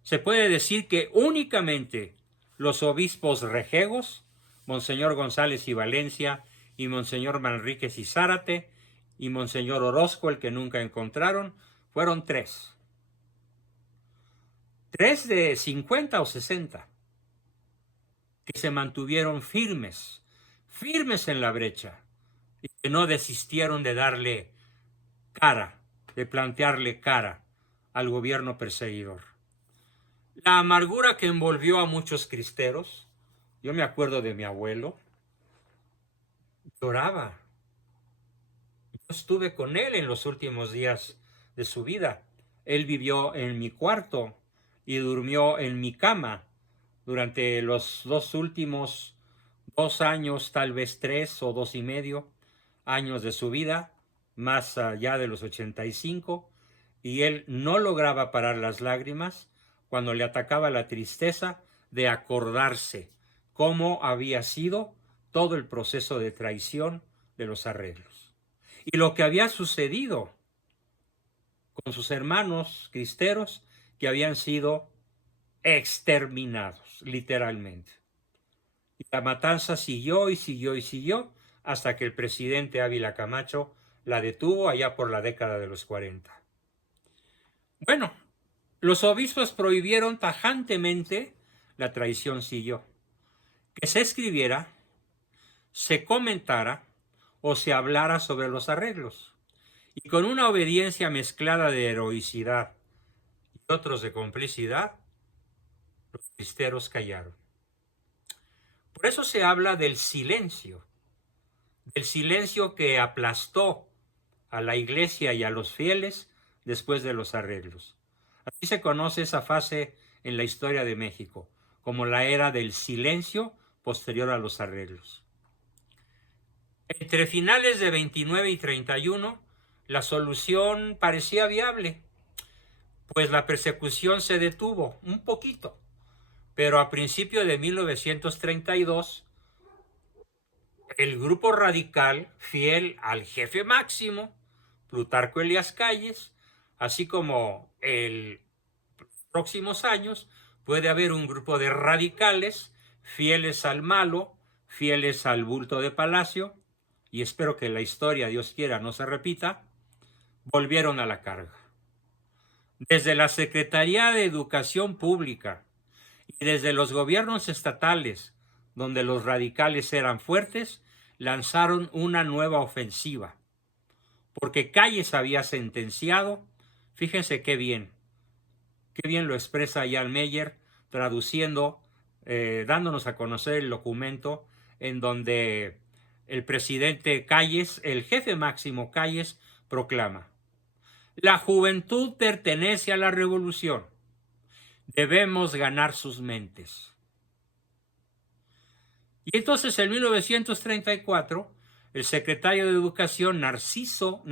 Se puede decir que únicamente los obispos rejegos, Monseñor González y Valencia y Monseñor Manríquez y Zárate y Monseñor Orozco, el que nunca encontraron, fueron 3. 3 de 50 o 60 que se mantuvieron firmes en la brecha y que no desistieron de darle cara, de plantearle cara al gobierno perseguidor. La amargura que envolvió a muchos cristeros, yo me acuerdo de mi abuelo, lloraba. Yo estuve con él en los últimos días de su vida. Él vivió en mi cuarto y durmió en mi cama durante los 2 últimos 2 años, tal vez 3 o 2 y medio años de su vida, más allá de los 85, y él no lograba parar las lágrimas cuando le atacaba la tristeza de acordarse cómo había sido todo el proceso de traición de los arreglos y lo que había sucedido con sus hermanos cristeros que habían sido exterminados, literalmente. Y la matanza siguió y siguió y siguió hasta que el presidente Ávila Camacho la detuvo allá por la década de los 40. Bueno, Los obispos prohibieron tajantemente, la tradición siguió, que se escribiera, se comentara o se hablara sobre los arreglos. Y con una obediencia mezclada de heroicidad y otros de complicidad, los cristeros callaron. Por eso se habla del silencio que aplastó a la iglesia y a los fieles después de los arreglos. Así se conoce esa fase en la historia de México, como la era del silencio posterior a los arreglos. Entre finales de 29 y 31, la solución parecía viable, pues la persecución se detuvo un poquito, pero a principios de 1932, el grupo radical, fiel al jefe máximo, Plutarco Elías Calles, así como en próximos años puede haber un grupo de radicales fieles al malo, fieles al bulto de palacio, y espero que la historia, Dios quiera, no se repita, volvieron a la carga. Desde la Secretaría de Educación Pública y desde los gobiernos estatales, donde los radicales eran fuertes, lanzaron una nueva ofensiva, porque Calles había sentenciado, fíjense qué bien lo expresa Jan Meyer, traduciendo, dándonos a conocer el documento en donde el presidente Calles, el jefe máximo Calles, proclama: la juventud pertenece a la revolución. Debemos ganar sus mentes. Y entonces en 1934, el secretario de Educación, Narciso,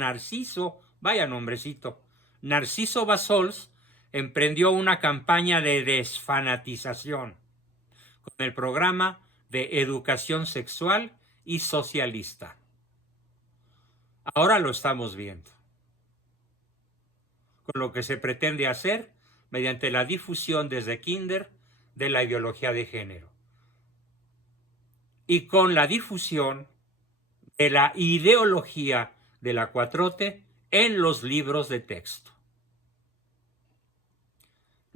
vaya nombrecito, Narciso Bassols, emprendió una campaña de desfanatización con el programa de educación sexual y socialista. Ahora lo estamos viendo, con lo que se pretende hacer mediante la difusión desde kinder de la ideología de género y con la difusión de la ideología de la 4T en los libros de texto.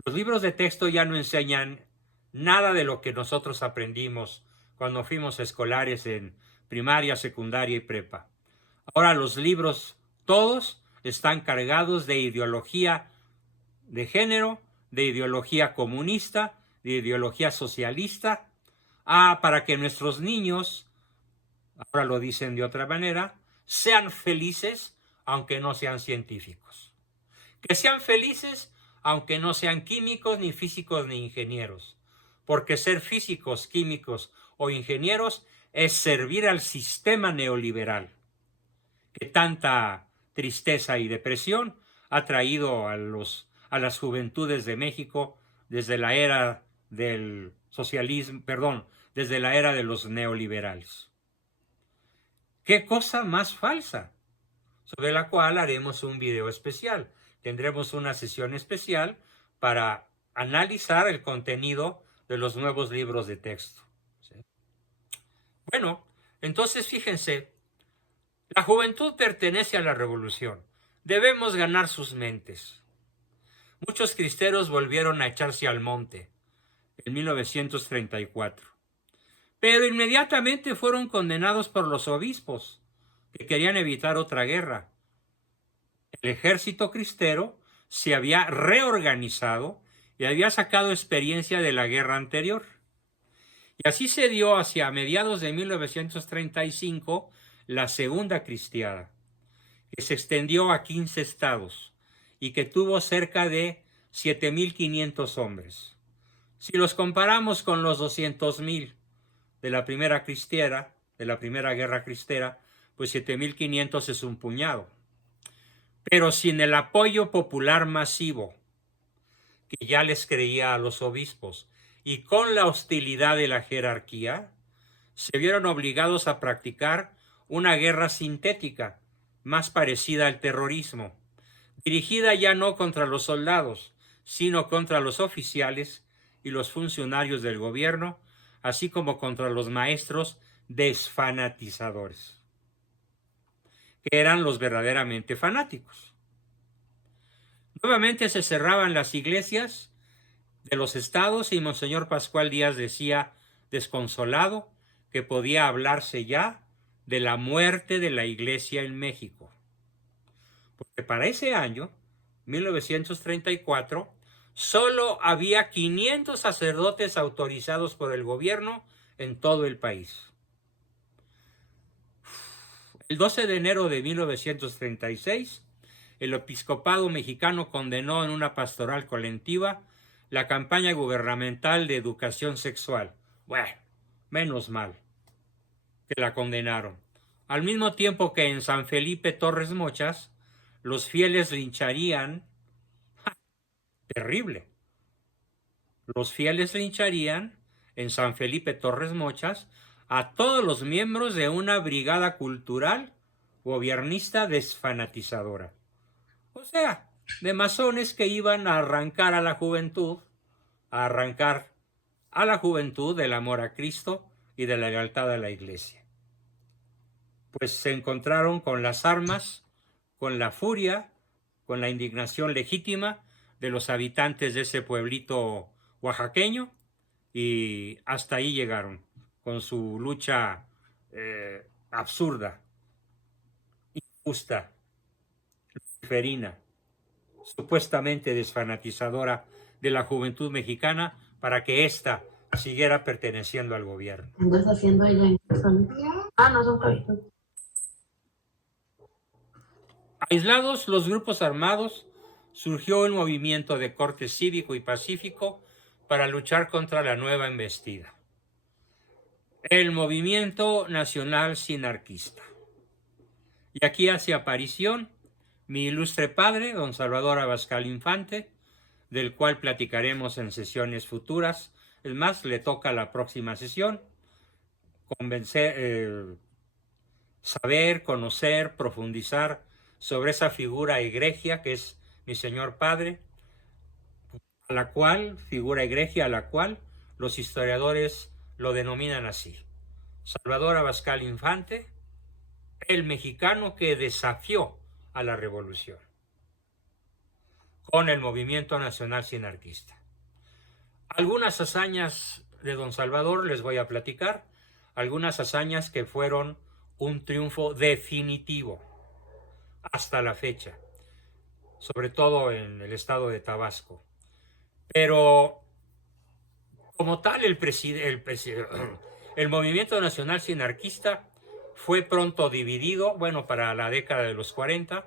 Los libros de texto ya no enseñan nada de lo que nosotros aprendimos cuando fuimos escolares en primaria, secundaria y prepa. Ahora los libros todos están cargados de ideología de género, de ideología comunista, de ideología socialista, para que nuestros niños, ahora lo dicen de otra manera, sean felices aunque no sean científicos. Que sean felices aunque no sean químicos, ni físicos, ni ingenieros. Porque ser físicos, químicos o ingenieros es servir al sistema neoliberal, que tanta tristeza y depresión ha traído a las juventudes de México desde la era del socialismo, desde la era de los neoliberales. ¿Qué cosa más falsa? Sobre la cual haremos un video especial. Tendremos una sesión especial para analizar el contenido de los nuevos libros de texto. ¿Sí? Bueno, entonces fíjense, la juventud pertenece a la revolución. Debemos ganar sus mentes. Muchos cristeros volvieron a echarse al monte en 1934, pero inmediatamente fueron condenados por los obispos, que querían evitar otra guerra. El ejército cristero se había reorganizado y había sacado experiencia de la guerra anterior. Y así se dio hacia mediados de 1935 la Segunda Cristiada, que se extendió a 15 estados y que tuvo cerca de 7.500 hombres. Si los comparamos con los 200.000 de la primera cristiera, de la primera guerra cristera, pues 7.500 es un puñado. Pero sin el apoyo popular masivo que ya les creía a los obispos y con la hostilidad de la jerarquía, se vieron obligados a practicar una guerra sintética más parecida al terrorismo, dirigida ya no contra los soldados, sino contra los oficiales y los funcionarios del gobierno, así como contra los maestros desfanatizadores, que eran los verdaderamente fanáticos. Nuevamente se cerraban las iglesias de los estados y Monseñor Pascual Díaz decía, desconsolado, que podía hablarse ya de la muerte de la iglesia en México. Porque para ese año, 1934, solo había 500 sacerdotes autorizados por el gobierno en todo el país. El 12 de enero de 1936, el episcopado mexicano condenó en una pastoral colectiva la campaña gubernamental de educación sexual. Bueno, menos mal que la condenaron. Al mismo tiempo que en San Felipe Torres Mochas, los fieles lincharían, terrible, los fieles lincharían en San Felipe Torres Mochas a todos los miembros de una brigada cultural gobiernista desfanatizadora. O sea, de masones que iban a arrancar a la juventud, a arrancar a la juventud del amor a Cristo y de la lealtad a la Iglesia. Pues se encontraron con las armas, con la furia, con la indignación legítima de los habitantes de ese pueblito oaxaqueño y hasta ahí llegaron con su lucha absurda, injusta, luciferina, supuestamente desfanatizadora de la juventud mexicana para que ésta siguiera perteneciendo al gobierno. ¿Andas haciendo ella en persona? Ah, no son favoritos. Aislados los grupos armados, surgió un movimiento de corte cívico y pacífico para luchar contra la nueva embestida. El Movimiento Nacional Sinarquista. Y aquí hace aparición mi ilustre padre, don Salvador Abascal Infante, del cual platicaremos en sesiones futuras. Es más, le toca la próxima sesión saber, conocer, profundizar sobre esa figura egregia que es mi señor padre, figura egregia a la cual los historiadores lo denominan así. Salvador Abascal Infante, el mexicano que desafió a la revolución con el Movimiento Nacional Sinarquista. Algunas hazañas de don Salvador les voy a platicar, algunas hazañas que fueron un triunfo definitivo hasta la fecha, sobre todo en el estado de Tabasco. Pero como tal, el Movimiento Nacional Sinarquista fue pronto dividido, bueno, para la década de los 40,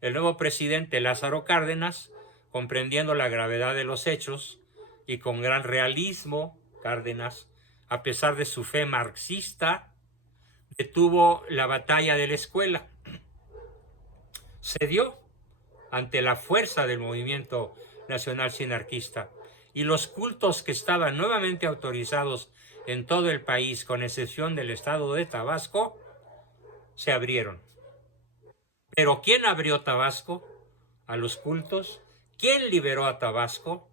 el nuevo presidente Lázaro Cárdenas, comprendiendo la gravedad de los hechos y con gran realismo, Cárdenas, a pesar de su fe marxista, detuvo la batalla de la escuela. Cedió ante la fuerza del Movimiento Nacional Sinarquista y los cultos que estaban nuevamente autorizados en todo el país, con excepción del estado de Tabasco, se abrieron. Pero ¿quién abrió Tabasco a los cultos? ¿Quién liberó a Tabasco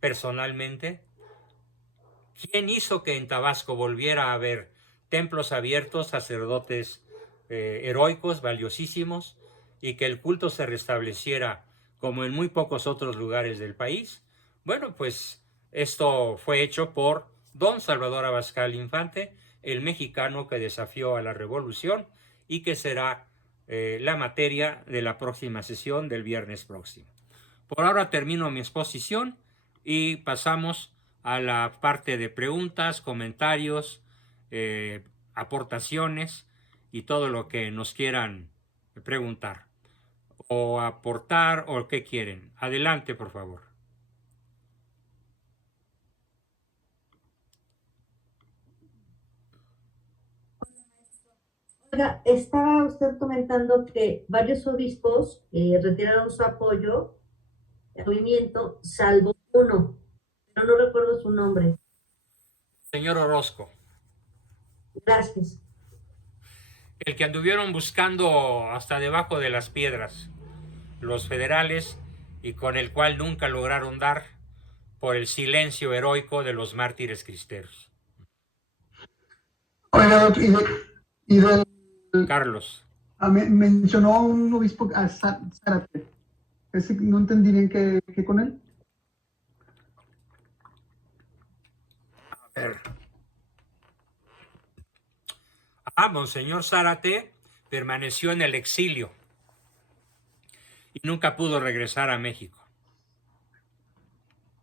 personalmente? ¿Quién hizo que en Tabasco volviera a haber templos abiertos, sacerdotes heroicos, valiosísimos, y que el culto se restableciera como en muy pocos otros lugares del país? Bueno, pues esto fue hecho por don Salvador Abascal Infante, el mexicano que desafió a la revolución y que será la materia de la próxima sesión del viernes próximo. Por ahora termino mi exposición y pasamos a la parte de preguntas, comentarios, aportaciones y todo lo que nos quieran preguntar o aportar o qué quieren. Adelante, por favor. Oiga, estaba usted comentando que varios obispos retiraron su apoyo al movimiento, salvo uno, pero no recuerdo su nombre. Señor Orozco. Gracias. El que anduvieron buscando hasta debajo de las piedras los federales y con el cual nunca lograron dar por el silencio heroico de los mártires cristeros. Oiga, y del Carlos. mencionó un obispo, Zárate. Ese no entendí bien qué con él. A ver. Monseñor Zárate permaneció en el exilio y nunca pudo regresar a México.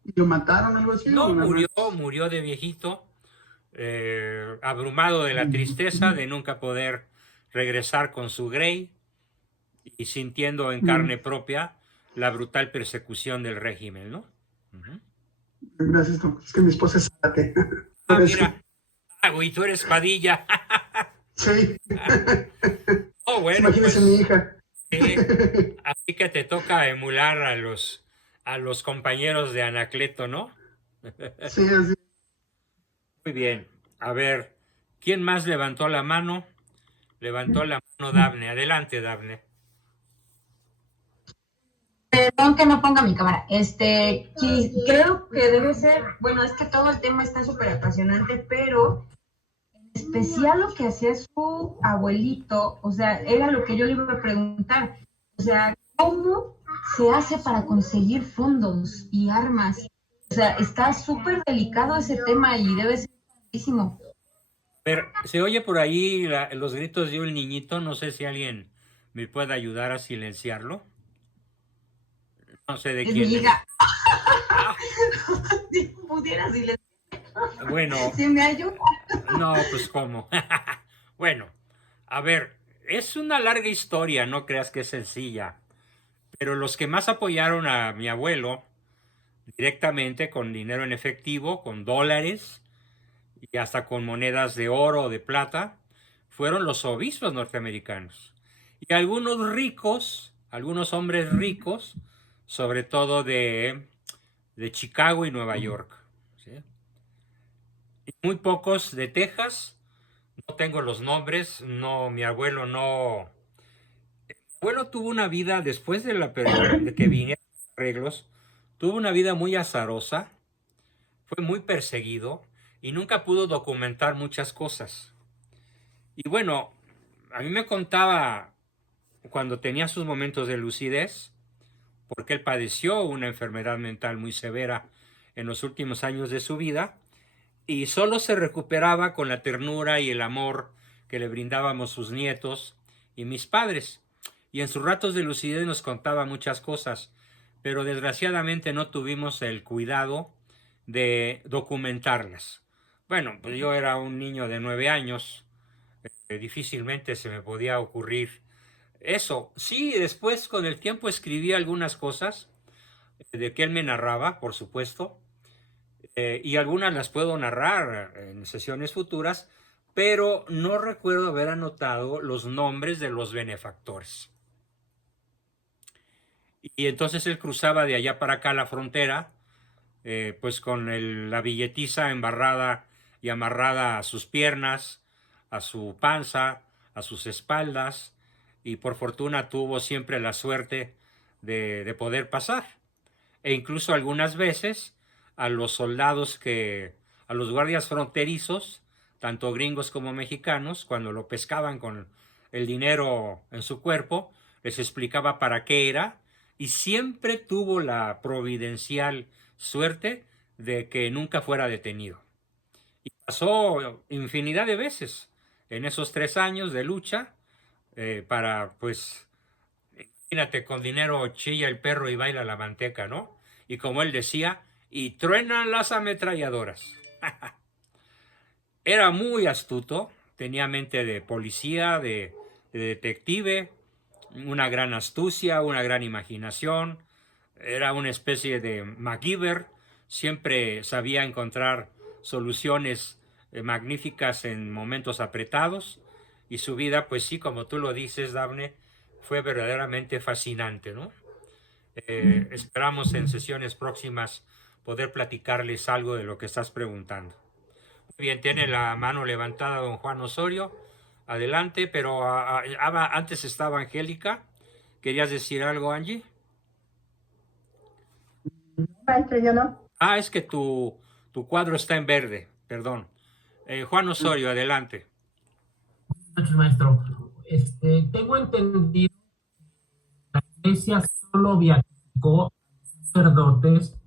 ¿Y lo mataron algo así? No, ¿O nada más? murió de viejito, abrumado de la tristeza de nunca poder regresar con su grey y sintiendo en carne propia la brutal persecución del régimen, ¿no? Uh-huh. Gracias, no. Es que mi esposa es Zárate. Mira. Güey, tú eres Padilla. Sí. Oh, bueno, Imagínese pues, mi hija. sí. Así que te toca emular a los compañeros de Anacleto, ¿no? Sí, así. Muy bien. A ver, ¿quién más levantó la mano? Levantó la mano Dafne. Adelante, Dafne. Perdón que no ponga mi cámara. Creo que debe ser, bueno, es que todo el tema está súper apasionante, pero en especial lo que hacía su abuelito, o sea, era lo que yo le iba a preguntar. O sea, ¿cómo se hace para conseguir fondos y armas? O sea, está súper delicado ese tema y debe ser muchísimo. A ver, se oye por ahí los gritos de un niñito. No sé si alguien me puede ayudar a silenciarlo. No sé de Es quién mi es. hija. Si pudiera silenciar. Bueno. Si me ayuda. No, pues cómo. Bueno, a ver, es una larga historia, no creas que es sencilla. Pero los que más apoyaron a mi abuelo directamente con dinero en efectivo, con dólares y hasta con monedas de oro o de plata, fueron los obispos norteamericanos. Y algunos ricos, algunos hombres ricos, sobre todo de Chicago y Nueva York. ¿Sí? Y muy pocos de Texas. No tengo los nombres, no, mi abuelo no. Mi abuelo tuvo una vida después de que vinieron los arreglos, tuvo una vida muy azarosa, fue muy perseguido y nunca pudo documentar muchas cosas. Y bueno, a mí me contaba cuando tenía sus momentos de lucidez, porque él padeció una enfermedad mental muy severa en los últimos años de su vida y solo se recuperaba con la ternura y el amor que le brindábamos sus nietos y mis padres. Y en sus ratos de lucidez nos contaba muchas cosas, pero desgraciadamente no tuvimos el cuidado de documentarlas. Bueno, pues yo era un niño de 9 años, difícilmente se me podía ocurrir eso. Sí, después con el tiempo escribí algunas cosas de que él me narraba, por supuesto, y algunas las puedo narrar en sesiones futuras, pero no recuerdo haber anotado los nombres de los benefactores. Y entonces él cruzaba de allá para acá la frontera, pues con la billetiza embarrada y amarrada a sus piernas, a su panza, a sus espaldas, y por fortuna tuvo siempre la suerte de poder pasar. E incluso algunas veces a los soldados a los guardias fronterizos, tanto gringos como mexicanos, cuando lo pescaban con el dinero en su cuerpo, les explicaba para qué era y siempre tuvo la providencial suerte de que nunca fuera detenido. Y pasó infinidad de veces en esos 3 años de lucha para, pues, imagínate, con dinero chilla el perro y baila la manteca, ¿no? Y como él decía, y truenan las ametralladoras. Era muy astuto, tenía mente de policía, de detective, una gran astucia, una gran imaginación, era una especie de MacGyver, siempre sabía encontrar soluciones magníficas en momentos apretados y su vida, pues sí, como tú lo dices, Dafne, fue verdaderamente fascinante, ¿no? Esperamos en sesiones próximas poder platicarles algo de lo que estás preguntando. Muy bien, tiene la mano levantada don Juan Osorio. Adelante, pero antes estaba Angélica. ¿Querías decir algo, Angie? Maestro, yo no. Es que tu cuadro está en verde, perdón. Juan Osorio, adelante. Buenas noches, maestro. Tengo entendido que la iglesia solo viajó convocó sacerdotes